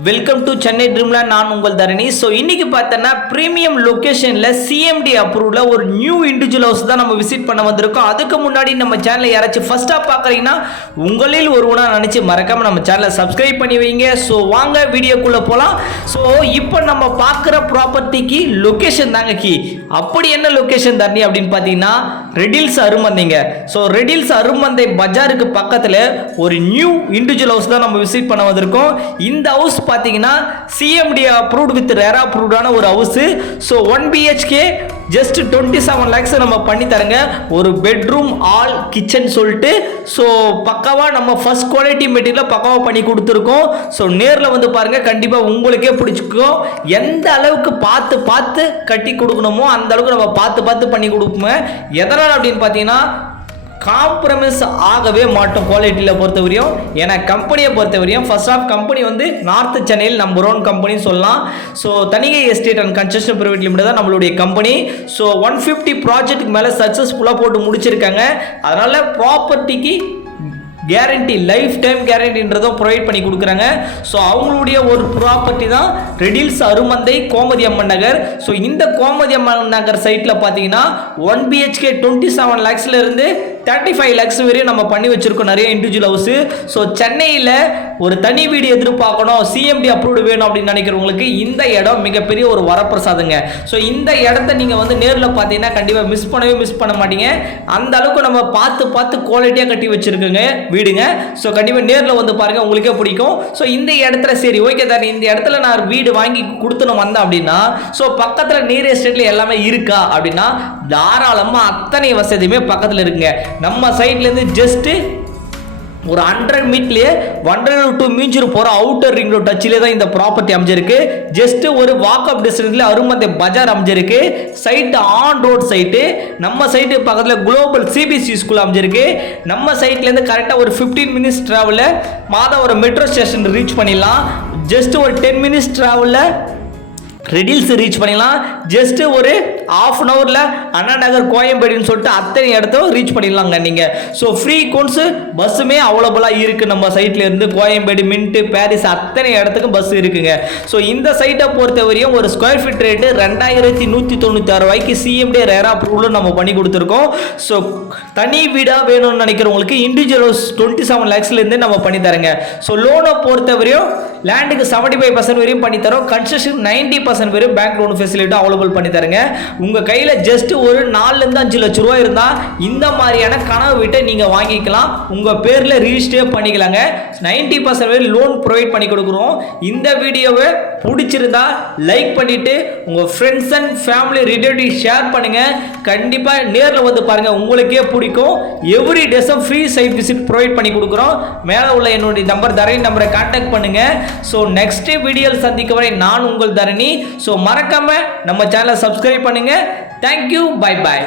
Welcome to Chennai Dreamland. நான் உங்கள் தரணி. So இன்னைக்கு பார்த்தோன்னா ப்ரீமியம் லொக்கேஷனில் சிஎம்டி அப்ரூவ்ல ஒரு நியூ இண்டிவிஜுவல் ஹவுஸ் தான் நம்ம விசிட் பண்ண வந்திருக்கோம். அதுக்கு முன்னாடி நம்ம சேனலை யாராச்சும் ஃபர்ஸ்ட்டாக பார்க்குறீங்கன்னா உங்களில் ஒருவனா நினச்சி மறக்காம நம்ம சேனலை சப்ஸ்கிரைப் பண்ணி வைங்க. ஸோ வாங்க வீடியோக்குள்ளே போகலாம். ஸோ இப்போ நம்ம பார்க்குற ப்ராப்பர்ட்டிக்கு லொக்கேஷன் தாங்க கீ. அப்படி என்ன லொக்கேஷன் தரணி அப்படின்னு பார்த்தீங்கன்னா ரெடில்ஸ் அருமந்தைங்க. ஸோ ரெடில்ஸ் அருமந்தை பஜாருக்கு பக்கத்தில் ஒரு நியூ இண்டிவிஜுவல் ஹவுஸ் தான் நம்ம விசிட் பண்ண வந்திருக்கோம். இந்த ஹவுஸ் பார்த்தீங்கன்னா சிஎம்டி அப்ரூவ்ட் வித் ரேரா அப்ரூவ்டான ஒரு house. So 1 BHK just 27 lakhs நம்ம பண்ணி தரங்க. ஒரு பெட்ரூம் ஆல் கிச்சன் சொல்லிட்டு ஸோ பக்காவா நம்ம ஃபர்ஸ்ட் குவாலிட்டி மெட்டீரியல் பக்காவா பண்ணி கொடுத்துருக்கோம். ஸோ நேரில் வந்து பாருங்க, கண்டிப்பாக உங்களுக்கே பிடிச்சிக்கும். எந்த அளவுக்கு பார்த்து பார்த்து கட்டி கொடுக்கணுமோ அந்த அளவுக்கு நம்ம பார்த்து பார்த்து பண்ணி கொடுப்போம். எதனால் அப்படின்னு பார்த்தீங்கன்னா காம்ப்ரமைஸ் ஆகவே மாட்டோம் குவாலிட்டியில் பொறுத்தவரையும். ஏன்னா கம்பெனியை பொறுத்தவரையும் ஃபர்ஸ்ட் ஆஃப் கம்பெனி வந்து நார்த் சென்னையில் நம்பர் 1 கம்பெனின்னு சொல்லலாம். So Thanigai estate and construction private limited தான் நம்மளுடைய கம்பெனி. ஸோ 150 ப்ராஜெக்ட்டுக்கு மேலே சக்ஸஸ்ஃபுல்லாக போட்டு முடிச்சிருக்காங்க. அதனால் ப்ராப்பர்ட்டிக்கு கேரண்டி, லைஃப் டைம் கேரண்டின்றதும் ப்ரொவைட் பண்ணி கொடுக்குறாங்க. ஸோ அவங்களுடைய ஒரு ப்ராப்பர்ட்டி தான் ரெடில்ஸ் அருமந்தை கோமதி அம்மன் நகர். ஸோ இந்த கோமதி அம்மன் நகர் சைட்டில் பார்த்தீங்கன்னா 1 BHK 27 lakhsல இருந்து 35 lakhs வரையும் நம்ம பண்ணி வச்சிருக்கோம் நிறைய இண்டிவிஜுவல் ஹவுஸ். ஸோ சென்னையில் ஒரு தனி வீடு எதிர்பார்க்கணும், சிஎம்டி அப்ரூவ்டு வேணும் அப்படின்னு நினைக்கிறவங்களுக்கு இந்த இடம் மிகப்பெரிய ஒரு வரப்பிரசாதங்க. ஸோ இந்த இடத்த நீங்கள் வந்து நேரில் பார்த்தீங்கன்னா கண்டிப்பாக மிஸ் பண்ண மாட்டீங்க. அந்த அளவுக்கு நம்ம பார்த்து பார்த்து குவாலிட்டியாக கட்டி வச்சிருக்கோங்க வீடுங்க. ஸோ கண்டிப்பாக நேரில் வந்து பாருங்கள், உங்களுக்கே பிடிக்கும். ஸோ இந்த இடத்துல சரி ஓகே தான், இந்த இடத்துல நான் வீடு வாங்கி கொடுத்துன்னு வந்தேன் அப்படின்னா ஸோ பக்கத்தில் நியர் எஸ்டேட்டில் எல்லாமே இருக்கா அப்படின்னா தாராளமாக அத்தனை வசதியுமே பக்கத்தில் இருக்குங்க. நம்ம சைட்லேருந்து ஜஸ்ட்டு ஒரு 100 மீட்டர்லேயே 100 to மீஞ்சூர் போகிற அவுட்டர் ரிங் ரோட் டச்சிலே தான் இந்த ப்ராப்பர்ட்டி அமைஞ்சிருக்கு. ஜஸ்ட் ஒரு வாக் அப் டிஸ்டன்ஸ்ல அருமந்தை பஜார் அமைஞ்சிருக்கு. Site on road site. நம்ம சைட்டு பக்கத்தில் குளோபல் சிபிஎஸ்சி ஸ்கூல் அமைஞ்சிருக்கு. நம்ம சைட்லேருந்து கரெக்டாக ஒரு 15 minutes ட்ராவலில் மாதவரம் மெட்ரோ ஸ்டேஷன் ரீச் பண்ணிடலாம். ஜஸ்ட் ஒரு 10 minutes ட்ராவலில் ரெடில்ஸ் ரீச் பண்ணிடலாம். ஜஸ்ட் ஒரு ½ an hourல அண்ணா நகர் கோயம்பேடுன்னு சொல்லிட்டு அத்தனை இடத்தையும் ரீச் பண்ணிடலாங்க நீங்கள். ஸோ ஃப்ரீ கோன்ஸ் பஸ்ஸுமே அவைலபிளாக இருக்குது நம்ம சைட்ல இருந்து. கோயம்பேடு, மின்ட்டு, பாரிஸ் அத்தனை இடத்துக்கும் பஸ் இருக்குங்க. ஸோ இந்த சைட்டை பொறுத்தவரையும் ஒரு ஸ்கொயர் ஃபீட் ரேட்டு 2196 ரூபாய்க்கு சிஎம்டி ரேரா அப்ரூவலும் நம்ம பண்ணி கொடுத்துருக்கோம். ஸோ தனி வீடாக வேணும்னு நினைக்கிறவங்களுக்கு இண்டிவிஜுவல் 27 lakhsலேருந்து நம்ம பண்ணி தரேங்க. ஸோ லோனை பொறுத்தவரையும் லேண்டுக்கு 75% வரையும் பண்ணி தரோம். கன்ஸ்ட்ரக்ஷன் 90% வரையும் பேங்க் லோன் ஃபெசிலிட்டி அவைலபிள் பண்ணி தரேங்க. உங்கள் கையில் ஜஸ்ட் ஒரு 4-5 லட்ச ரூபா இருந்தால் இந்த மாதிரியான கனவு வீட்டை நீங்கள் வாங்கிக்கலாம். உங்கள் பேரில் ரிஜிஸ்டர் பண்ணிக்கலாங்க. 90% வரை லோன் ப்ரொவைட் பண்ணி கொடுக்குறோம். இந்த வீடியோவை பிடிச்சிருந்தா லைக் பண்ணிவிட்டு உங்கள் friends and family relative share பண்ணுங்கள். கண்டிப்பாக நேரில் வந்து பாருங்கள், உங்களுக்கே பிடிக்கும். எவ்ரி டேஸும் ஃப்ரீ சைட் விசிட் ப்ரொவைட் பண்ணி கொடுக்குறோம். மேலே உள்ள என்னுடைய நம்பர் தரணி நம்பரை கான்டாக்ட் பண்ணுங்கள். ஸோ நெக்ஸ்ட் வீடியோவில் சந்திக்க வரை நான் உங்கள் தரணி. ஸோ மறக்காம நம்ம சேனலை சப்ஸ்கிரைப் பண்ணுங்க. Thank you, bye bye.